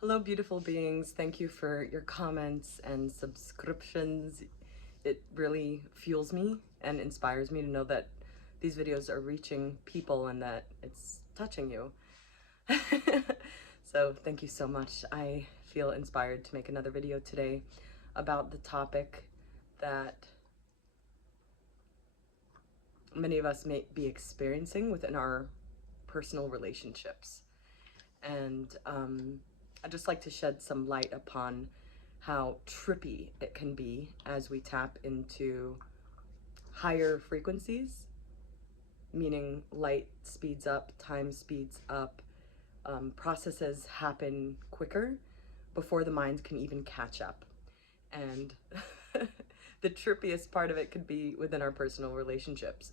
Hello, beautiful beings. Thank you for your comments and subscriptions. It really fuels me and inspires me to know that these videos are reaching people and that it's touching you. So thank you so much. I feel inspired to make another video today about the topic that many of us may be experiencing within our personal relationships. And I'd just like to shed some light upon how trippy it can be as we tap into higher frequencies, meaning light speeds up, time speeds up, processes happen quicker before the mind can even catch up. And the trippiest part of it could be within our personal relationships,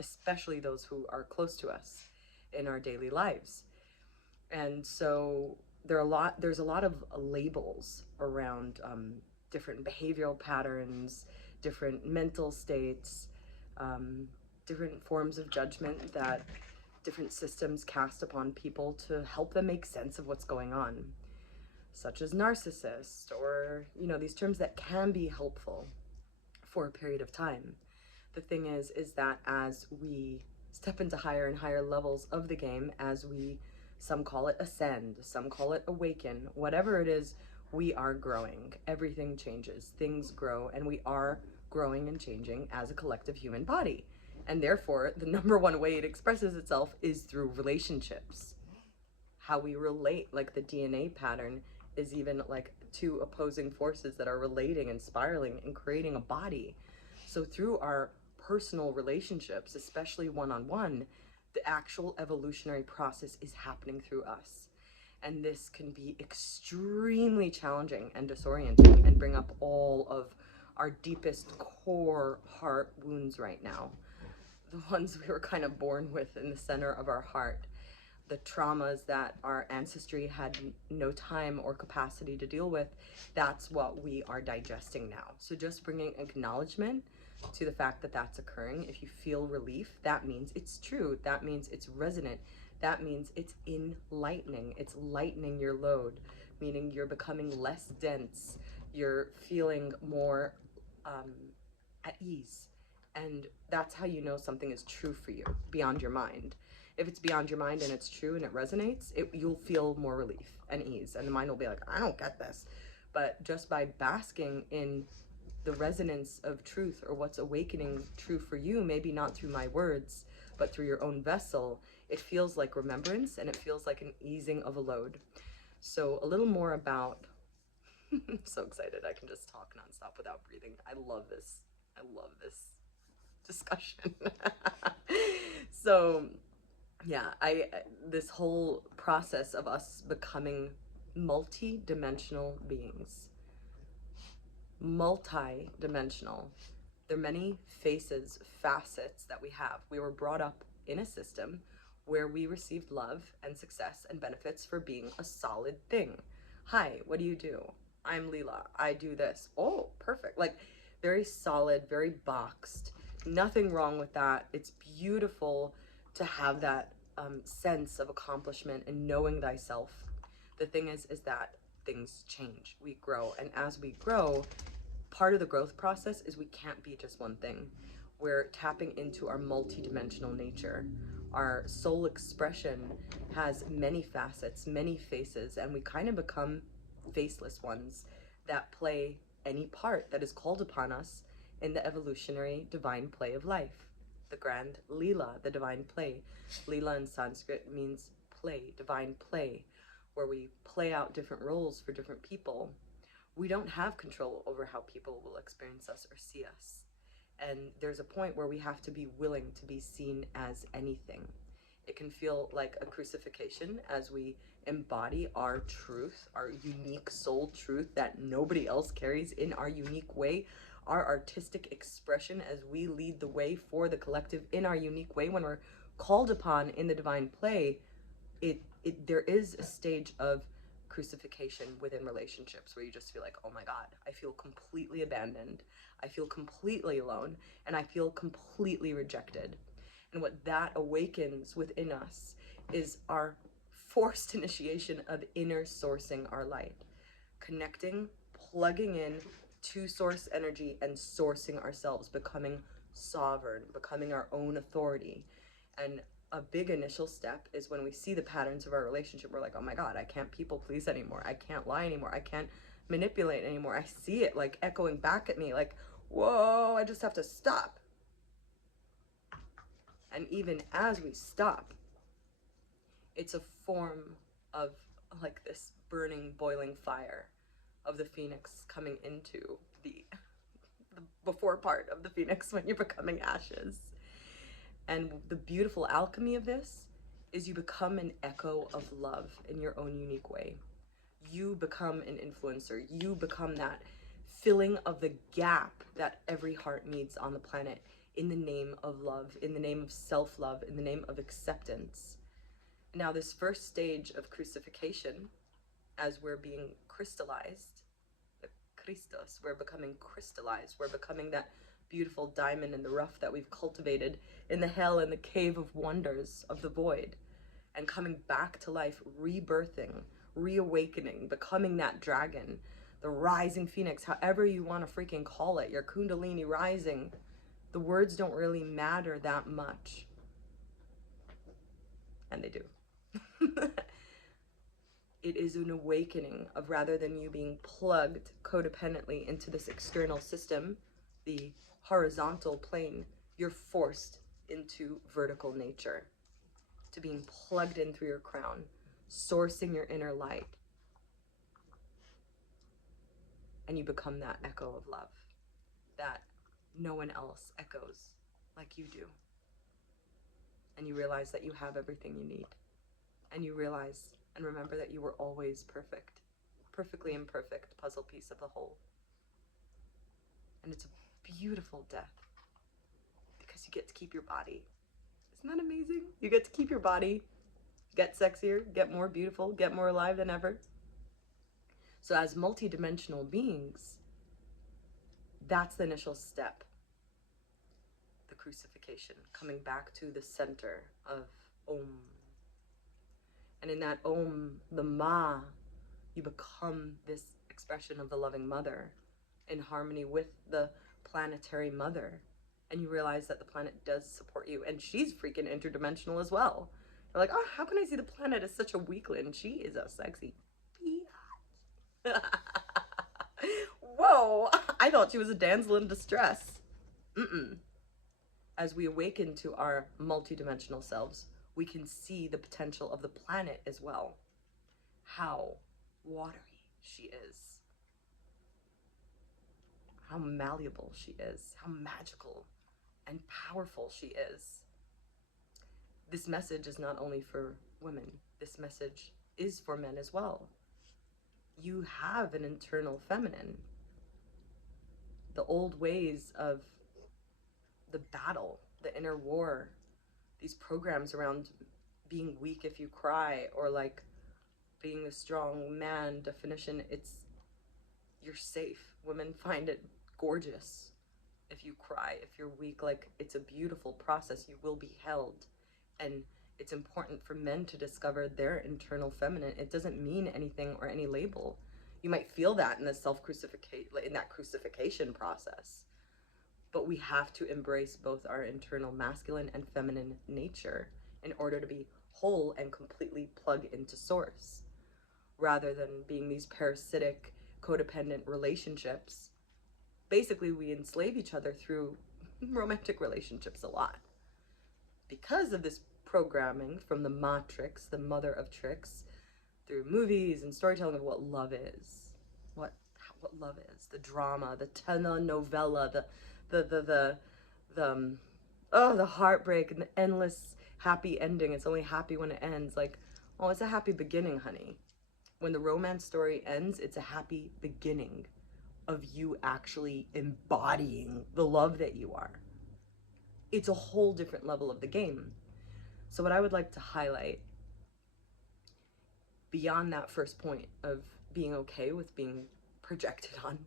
especially those who are close to us in our daily lives. And so there's a lot of labels around different behavioral patterns, different mental states, different forms of judgment that different systems cast upon people to help them make sense of what's going on, such as narcissist, or these terms that can be helpful for a period of time. The thing is that as we step into higher and higher levels of the game, as we, some call it ascend, some call it awaken, whatever it is, we are growing. Everything changes, things grow, and we are growing and changing as a collective human body. And therefore, the number one way it expresses itself is through relationships. How we relate, like the DNA pattern, is even like two opposing forces that are relating and spiraling and creating a body. So through our personal relationships, especially one-on-one, the actual evolutionary process is happening through us. And this can be extremely challenging and disorienting and bring up all of our deepest core heart wounds right now. The ones we were kind of born with in the center of our heart. The traumas that our ancestry had no time or capacity to deal with, that's what we are digesting now. So just bringing acknowledgement to the fact that that's occurring. If you feel relief, that means it's true. That means it's resonant. That means it's enlightening. It's lightening your load, meaning you're becoming less dense. You're feeling more at ease. And that's how you know something is true for you, beyond your mind. If it's beyond your mind and it's true and it resonates, you'll feel more relief and ease. And the mind will be like, I don't get this. But just by basking in the resonance of truth, or what's awakening true for you, maybe not through my words, but through your own vessel, it feels like remembrance, and it feels like an easing of a load. So a little more about, I'm so excited. I can just talk nonstop without breathing. I love this. I love this discussion. So yeah, this whole process of us becoming multi-dimensional beings, multi-dimensional. There are many faces, facets that we have. We were brought up in a system where we received love and success and benefits for being a solid thing. Hi, what do you do? I'm Leela. I do this. Oh, perfect. Like, very solid, very boxed. Nothing wrong with that. It's beautiful to have that sense of accomplishment and knowing thyself. The thing is that things change. We grow. And as we grow, part of the growth process is we can't be just one thing. We're tapping into our multidimensional nature. Our soul expression has many facets, many faces, and we kind of become faceless ones that play any part that is called upon us in the evolutionary divine play of life. The grand Leela, the divine play. Leela in Sanskrit means play, divine play, where we play out different roles for different people. We don't have control over how people will experience us or see us. And there's a point where we have to be willing to be seen as anything. It can feel like a crucifixion as we embody our truth, our unique soul truth that nobody else carries in our unique way, our artistic expression as we lead the way for the collective in our unique way. When we're called upon in the divine play, there is a stage of crucifixion within relationships where you just feel like, oh my God, I feel completely abandoned. I feel completely alone, and I feel completely rejected. And what that awakens within us is our forced initiation of inner sourcing our light, connecting, plugging in to source energy and sourcing ourselves, becoming sovereign, becoming our own authority. And a big initial step is when we see the patterns of our relationship, we're like, oh my God, I can't people please anymore. I can't lie anymore. I can't manipulate anymore. I see it like echoing back at me, like, whoa, I just have to stop. And even as we stop, it's a form of like this burning, boiling fire of the phoenix coming into the before part of the phoenix when you're becoming ashes. And the beautiful alchemy of this is you become an echo of love in your own unique way. You become an influencer. You become that filling of the gap that every heart needs on the planet in the name of love, in the name of self-love, in the name of acceptance. Now, this first stage of crucifixion, as we're being crystallized, the Christos, we're becoming crystallized, we're becoming that beautiful diamond in the rough that we've cultivated in the hell and the cave of wonders of the void, and coming back to life, rebirthing, reawakening, becoming that dragon, the rising phoenix, however you want to freaking call it, your kundalini rising. The words don't really matter that much. And they do. It is an awakening of, rather than you being plugged codependently into this external system, the horizontal plane, you're forced into vertical nature, to being plugged in through your crown, sourcing your inner light. And you become that echo of love that no one else echoes like you do. And you realize that you have everything you need. And you realize and remember that you were always perfect, perfectly imperfect puzzle piece of the whole. And it's a beautiful death because you get to keep your body. Isn't that amazing? You get to keep your body, get sexier, get more beautiful, get more alive than ever. So as multidimensional beings, that's the initial step. The crucifixion, coming back to the center of Om. And in that Om, the Ma, you become this expression of the loving mother in harmony with the planetary mother. And you realize that the planet does support you. And she's freaking interdimensional as well. You're like, oh, how can I see the planet as such a weakling? She is a sexy biatch. Whoa, I thought she was a damsel in distress. As we awaken to our multidimensional selves, we can see the potential of the planet as well. How watery she is. How malleable she is. How magical and powerful she is. This message is not only for women. This message is for men as well. You have an internal feminine. The old ways of the battle, the inner war, these programs around being weak if you cry, or like being a strong man definition, you're safe. Women find it gorgeous if you cry, if you're weak. Like, it's a beautiful process. You will be held. And it's important for men to discover their internal feminine. It doesn't mean anything or any label. You might feel that in in that crucifixion process. But we have to embrace both our internal masculine and feminine nature in order to be whole and completely plug into source, rather than being these parasitic, codependent relationships. Basically, we enslave each other through romantic relationships a lot. Because of this programming from the matrix, the mother of tricks, through movies and storytelling of what love is, what love is, the drama, the telenovela, the heartbreak and the endless happy ending. It's only happy when it ends. Like, oh, it's a happy beginning, honey. When the romance story ends, it's a happy beginning of you actually embodying the love that you are. It's a whole different level of the game. So what I would like to highlight, beyond that first point of being okay with being projected on,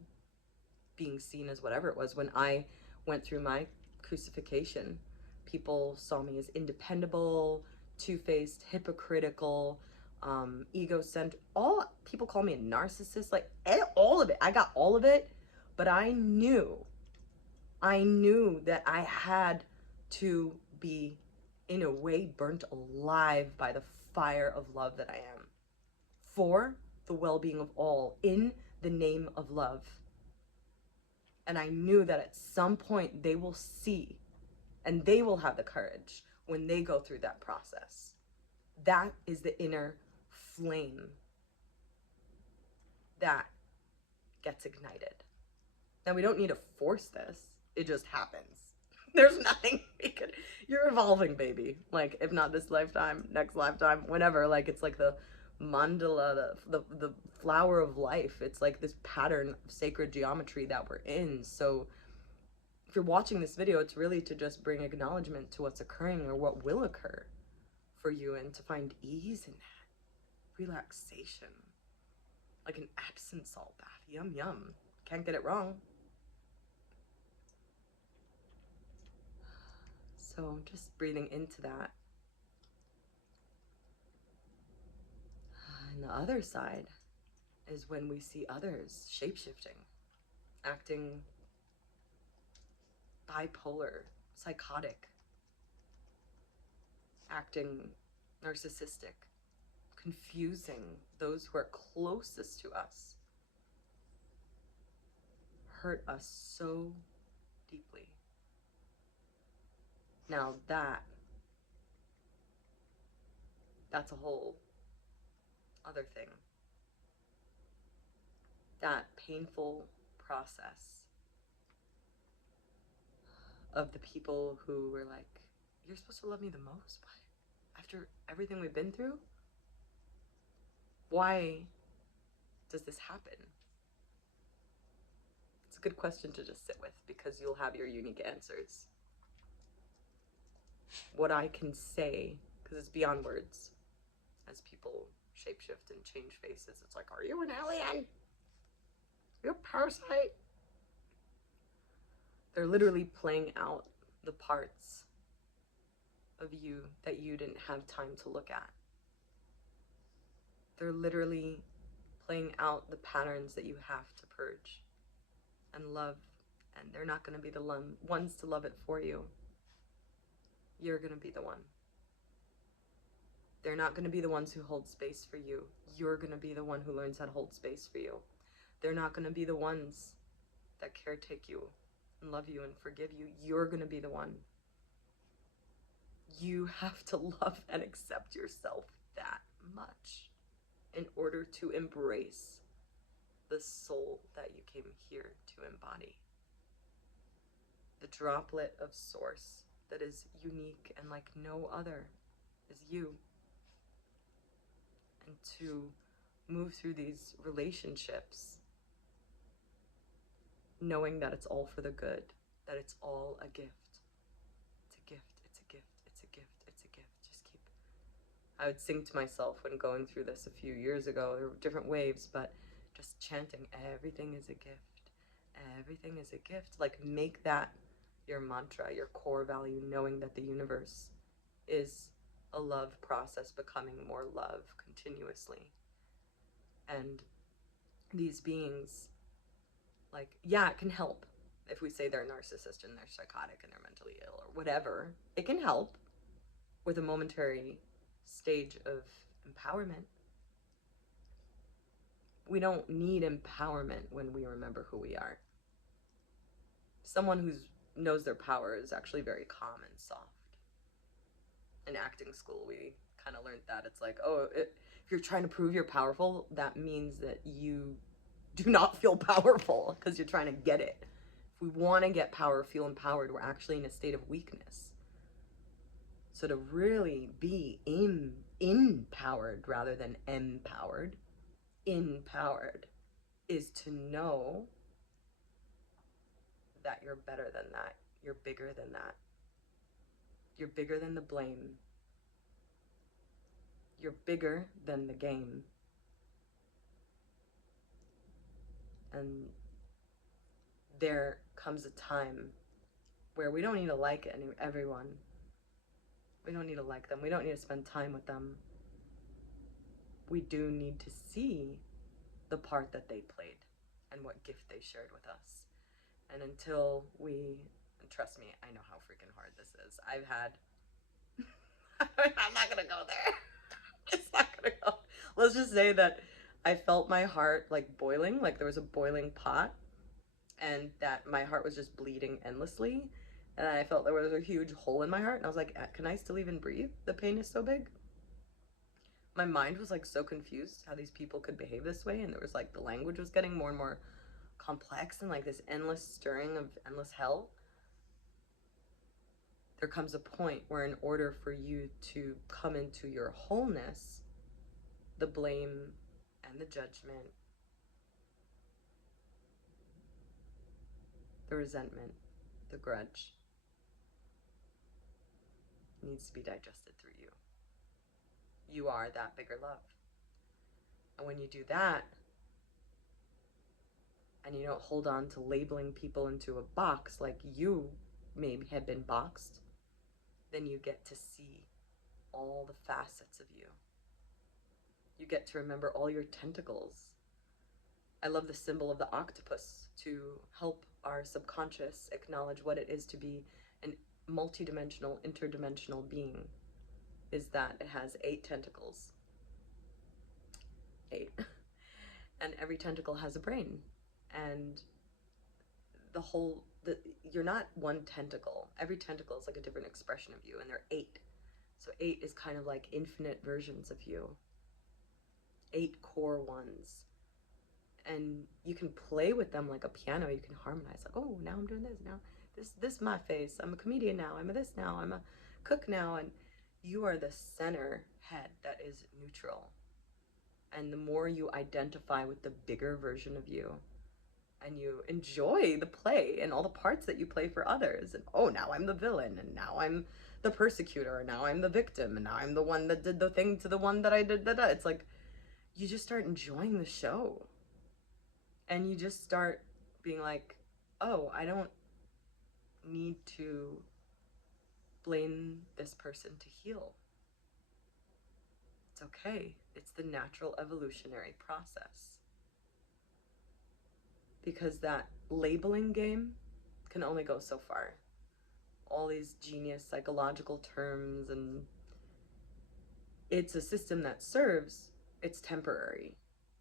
being seen as whatever it was, when I went through my crucifixion, people saw me as independable, two-faced, hypocritical, egocentric. All people call me a narcissist, like all of it. I got all of it, but I knew that I had to be, in a way, burnt alive by the fire of love that I am, for the well-being of all, in the name of love. And I knew that at some point they will see, and they will have the courage when they go through that process. That is the inner flame that gets ignited. Now, we don't need to force this. It just happens. There's nothing we could. You're evolving, baby. Like, if not this lifetime, next lifetime, whenever. Like, it's like the mandala, the flower of life. It's like this pattern of sacred geometry that we're in. So if you're watching this video, it's really to just bring acknowledgement to what's occurring or what will occur for you, and to find ease in that. Relaxation. Like an Epsom salt bath. Yum, yum. Can't get it wrong. So just breathing into that. And the other side is when we see others shape-shifting, acting bipolar, psychotic, acting narcissistic, confusing those who are closest to us, hurt us so deeply. Now that's a whole other thing. That painful process of the people who were like, you're supposed to love me the most, but after everything we've been through, why does this happen? It's a good question to just sit with, because you'll have your unique answers. What I can say, because it's beyond words, as people shapeshift and change faces, it's like, are you an alien? You're a parasite? They're literally playing out the parts of you that you didn't have time to look at. They're literally playing out the patterns that you have to purge and love, and they're not going to be the ones to love it for you. You're going to be the one. They're not going to be the ones who hold space for you. You're going to be the one who learns how to hold space for you. They're not going to be the ones that caretake you and love you and forgive you. You're going to be the one. You have to love and accept yourself that much in order to embrace the soul that you came here to embody. The droplet of source that is unique and like no other is you. And to move through these relationships knowing that it's all for the good, that it's all a gift. It's a gift, it's a gift, it's a gift, it's a gift. Just keep, I would sing to myself when going through this a few years ago. There were different waves, but just chanting, everything is a gift, everything is a gift. Like, make that your mantra, your core value, knowing that the universe is a love process, becoming more love continuously. And these beings, like, yeah, it can help if we say they're narcissist and they're psychotic and they're mentally ill or whatever. It can help with a momentary stage of empowerment. We don't need empowerment when we remember who we are. Someone who knows their power is actually very calm and soft. In acting school, we kind of learned that. It's like, oh, if you're trying to prove you're powerful, that means that you do not feel powerful because you're trying to get it. If we want to get power, feel empowered, we're actually in a state of weakness. So to really be empowered rather than empowered, empowered is to know that you're better than that. You're bigger than that. You're bigger than the blame. You're bigger than the game. And there comes a time where we don't need to like everyone. We don't need to like them. We don't need to spend time with them. we do need to see the part that they played and what gift they shared with us. And until we, and trust me, I know how freaking hard this is. I've had, I'm not gonna go there. It's not gonna go. Let's just say that I felt my heart like boiling, like there was a boiling pot, and that my heart was just bleeding endlessly. And I felt there was a huge hole in my heart, and I was like, can I still even breathe? The pain is so big. My mind was like so confused how these people could behave this way, and there was like the language was getting more and more complex, and like this endless stirring of endless hell. There comes a point where in order for you to come into your wholeness, the blame and the judgment, the resentment, the grudge needs to be digested through you. You are that bigger love. And when you do that, and you don't hold on to labeling people into a box like you maybe have been boxed, then you get to see all the facets of you. You get to remember all your tentacles. I love the symbol of the octopus to help our subconscious acknowledge what it is to be an multidimensional, interdimensional being, is that it has 8 tentacles. 8. And every tentacle has a brain. And you're not one tentacle. Every tentacle is like a different expression of you, and there are 8. So 8 is kind of like infinite versions of you. 8 core ones. And you can play with them like a piano. You can harmonize, like, oh, now I'm doing this, now this my face, I'm a comedian now, I'm a this now, I'm a cook now. And you are the center head that is neutral. And the more you identify with the bigger version of you, and you enjoy the play and all the parts that you play for others, and oh, now I'm the villain, and now I'm the persecutor, and now I'm the victim, and now I'm the one that did the thing to the one that I did that. It's like you just start enjoying the show, and you just start being like, oh, I don't need to blame this person to heal. It's okay. It's the natural evolutionary process. Because that labeling game can only go so far. All these genius psychological terms, and it's a system that serves. It's temporary,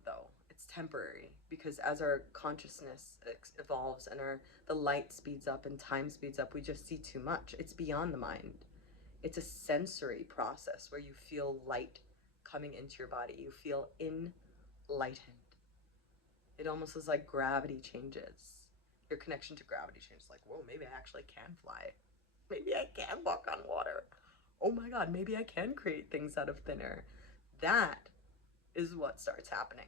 though. It's temporary because as our consciousness evolves and the light speeds up and time speeds up, we just see too much. It's beyond the mind. It's a sensory process where you feel light coming into your body. You feel enlightened. It almost is like gravity changes. Your connection to gravity changes. Like, whoa, maybe I actually can fly. Maybe I can walk on water. Oh my God, maybe I can create things out of thin air. That is what starts happening.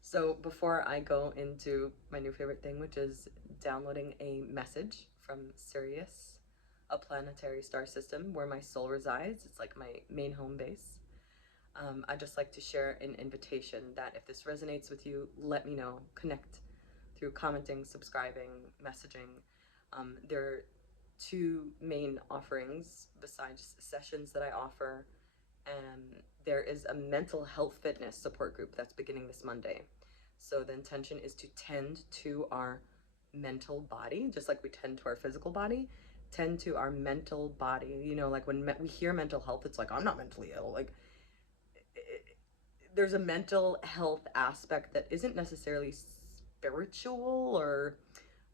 So before I go into my new favorite thing, which is downloading a message from Sirius, a planetary star system where my soul resides, it's like my main home base. I'd just like to share an invitation that if this resonates with you, let me know. Connect through commenting, subscribing, messaging. There are 2 main offerings besides sessions that I offer. And there is a mental health fitness support group that's beginning this Monday. So the intention is to tend to our mental body, just like we tend to our physical body, tend to our mental body. You know, like when we hear mental health, it's like, I'm not mentally ill. Like, there's a mental health aspect that isn't necessarily spiritual or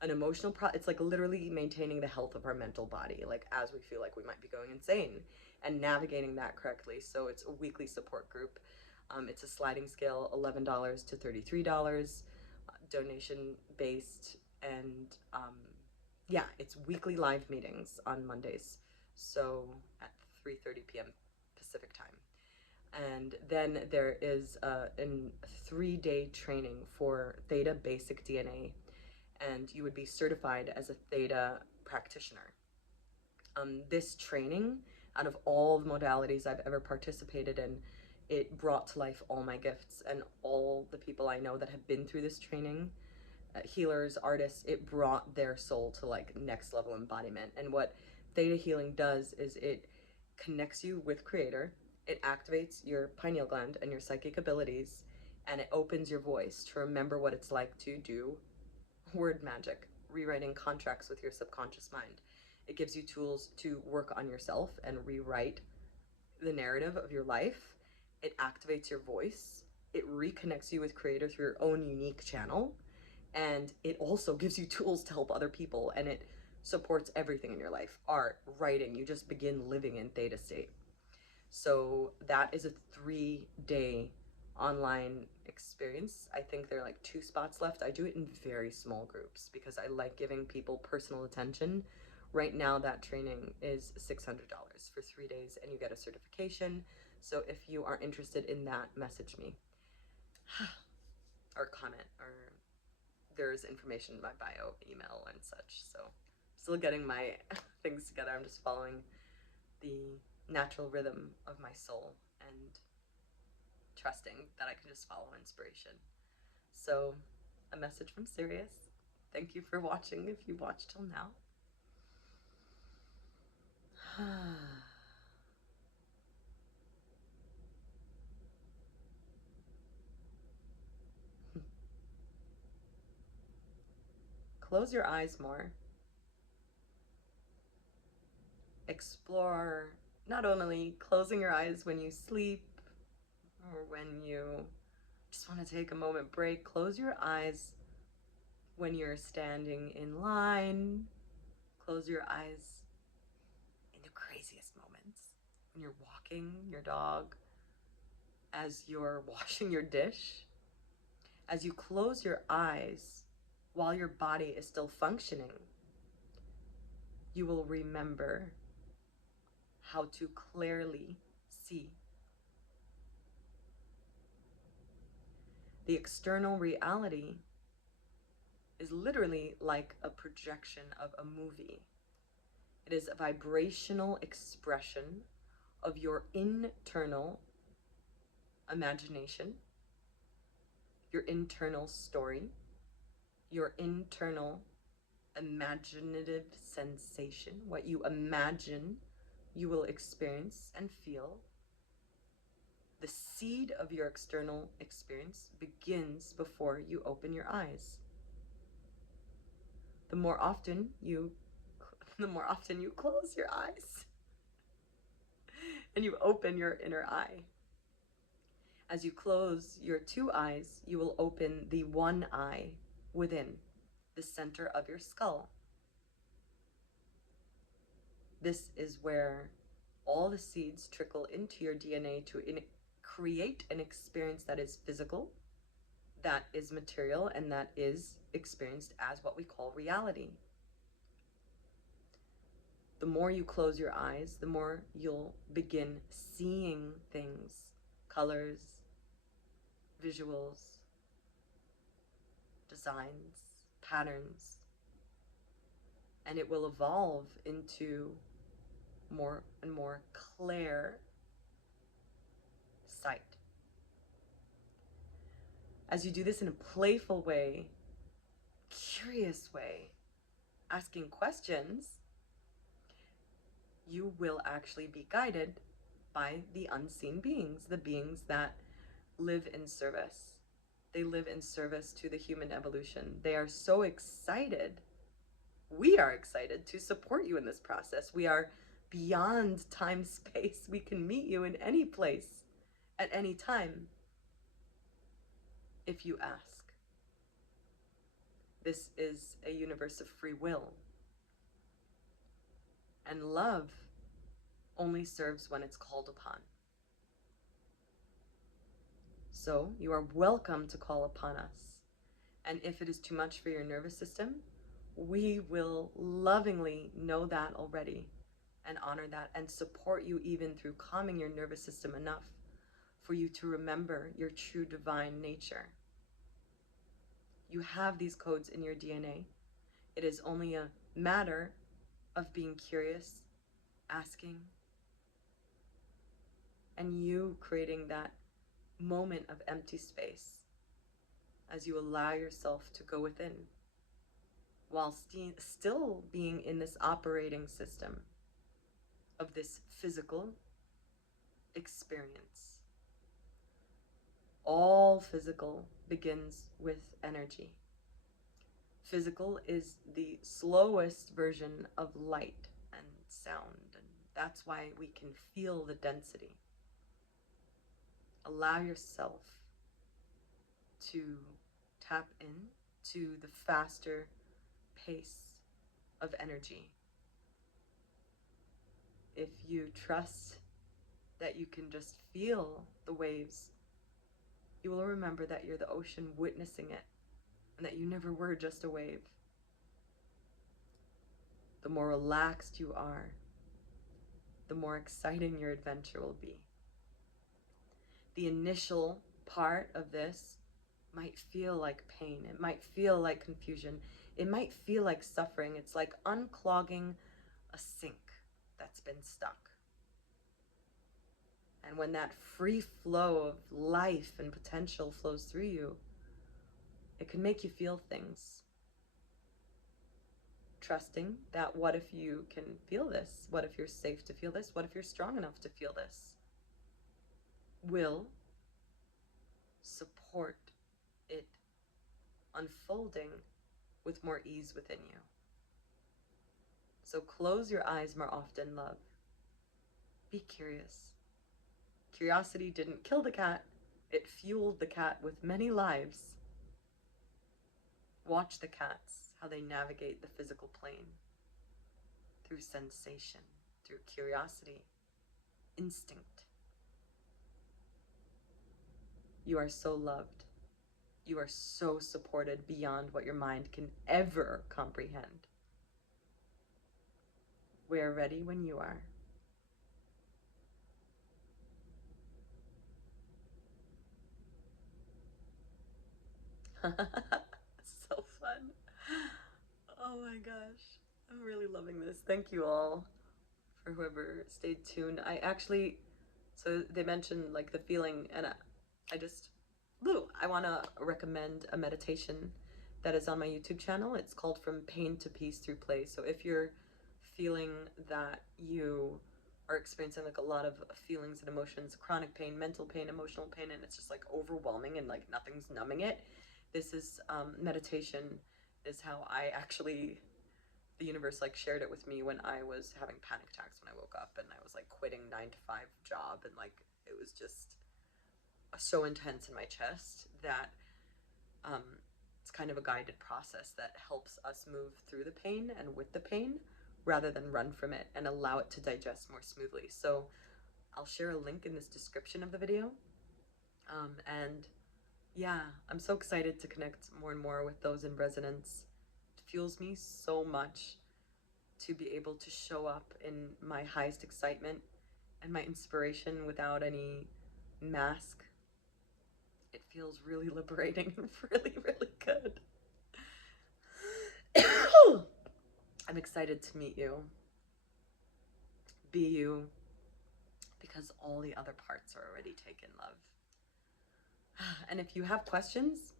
an emotional it's like literally maintaining the health of our mental body, like as we feel like we might be going insane, and navigating that correctly. So it's a weekly support group. It's a sliding scale, $11 to $33, donation based, and yeah, it's weekly live meetings on Mondays, so at 3:30 p.m. Pacific time. And then there is a 3-day training for Theta Basic DNA, and you would be certified as a Theta practitioner. This training, out of all the modalities I've ever participated in, it brought to life all my gifts, and all the people I know that have been through this training, healers, artists, it brought their soul to like next level embodiment. And what Theta healing does is it connects you with Creator. It activates your pineal gland and your psychic abilities, and it opens your voice to remember what it's like to do word magic, rewriting contracts with your subconscious mind. It gives you tools to work on yourself and rewrite the narrative of your life. It activates your voice. It reconnects you with creator through your own unique channel. And it also gives you tools to help other people, and it supports everything in your life. Art, writing, you just begin living in theta state. So that is a 3-day online experience. I think there are like 2 spots left. I do it in very small groups because I like giving people personal attention. Right now that training is $600 for 3 days, and you get a certification. So if you are interested in that, message me or comment, or there's information in my bio, email, and such. So I'm still getting my things together. I'm just following the natural rhythm of my soul and trusting that I can just follow inspiration. So, a message from Sirius. Thank you for watching if you watched till now. Close your eyes more. Explore not only closing your eyes when you sleep or when you just want to take a moment break. Close your eyes when you're standing in line. Close your eyes in the craziest moments. When you're walking your dog, as you're washing your dish. As you close your eyes while your body is still functioning, you will remember how to clearly see. The external reality is literally like a projection of a movie. It is a vibrational expression of your internal imagination, your internal story, your internal imaginative sensation. What you imagine, you will experience and feel. The seed of your external experience begins before you open your eyes. The more often you close your eyes and you open your inner eye. As you close your 2 eyes, you will open the 1 eye within, the center of your skull. This is where all the seeds trickle into your DNA to create an experience that is physical, that is material, and that is experienced as what we call reality. The more you close your eyes, the more you'll begin seeing things, colors, visuals, designs, patterns, and it will evolve into more and more clear sight. As you do this in a playful way, curious way, asking questions, you will actually be guided by the unseen beings, the beings that live in service. They live in service to the human evolution. They are so excited. We are excited to support you in this process. We are beyond time, space. We can meet you in any place, at any time, if you ask. This is a universe of free will. And love only serves when it's called upon. So you are welcome to call upon us. And if it is too much for your nervous system, we will lovingly know that already and honor that and support you even through calming your nervous system enough for you to remember your true divine nature. You have these codes in your DNA. It is only a matter of being curious, asking, and you creating that moment of empty space as you allow yourself to go within while still being in this operating system of this physical experience. All physical begins with energy. Physical is the slowest version of light and sound, and that's why we can feel the density. Allow yourself to tap in to the faster pace of energy. If you trust that you can just feel the waves, you will remember that you're the ocean witnessing it, and that you never were just a wave. The more relaxed you are, the more exciting your adventure will be. The initial part of this might feel like pain. It might feel like confusion. It might feel like suffering. It's like unclogging a sink that's been stuck. And when that free flow of life and potential flows through you, it can make you feel things. Trusting that what if you can feel this? What if you're safe to feel this? What if you're strong enough to feel this? Will support it unfolding with more ease within you. So close your eyes more often, love. Be curious. Curiosity didn't kill the cat, it fueled the cat with many lives. Watch the cats, how they navigate the physical plane through sensation, through curiosity, instinct. You are so loved. You are so supported beyond what your mind can ever comprehend. We are ready when you are. So fun. Oh my gosh. I'm really loving this. Thank you all for whoever stayed tuned. So they mentioned like the feeling, and I want to recommend a meditation that is on my YouTube channel. It's called From Pain to Peace Through Play. So if you're feeling that you are experiencing like a lot of feelings and emotions, chronic pain, mental pain, emotional pain, and it's just like overwhelming and like nothing's numbing it, this is meditation is how the universe like shared it with me when I was having panic attacks when I woke up and I was like quitting 9-to-5 job, and like it was just so intense in my chest that it's kind of a guided process that helps us move through the pain and with the pain rather than run from it and allow it to digest more smoothly. So I'll share a link in this description of the video. And yeah, I'm so excited to connect more and more with those in resonance. It fuels me so much to be able to show up in my highest excitement and my inspiration without any mask. It feels really liberating and really, really good. I'm excited to meet you, be you, because all the other parts are already taken, love. And if you have questions,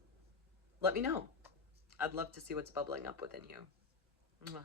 let me know. I'd love to see what's bubbling up within you. Mwah.